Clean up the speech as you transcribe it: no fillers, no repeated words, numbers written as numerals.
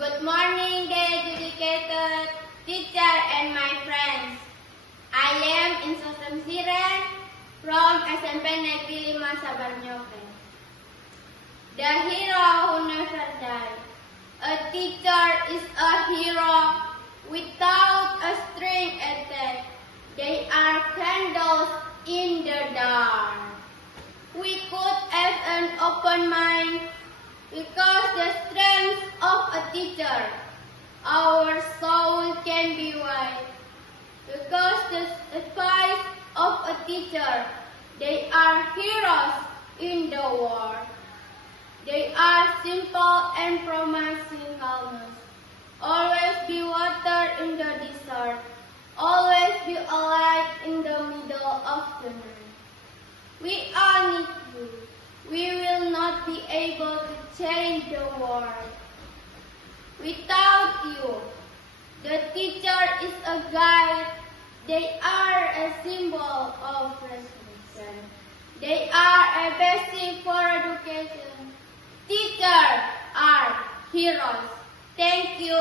Good morning, dear educated teacher and my friends. I am Insosam Siren from SMP Negeri 5 Sabarnyoke. The hero who never died. A teacher is a hero without a string attached. They are candles in the dark. We could have an open mind because the strength of a teacher, our soul can be wide. Because the advice of a teacher, they are heroes in the world. They are simple and promising calmness. Always be water in the desert. Always be a light in the middle of the night. We all need you. We will not be able to change the world without you. The teacher is a guide. They are a symbol of resolution. They are a basic for education. Teachers are heroes. Thank you.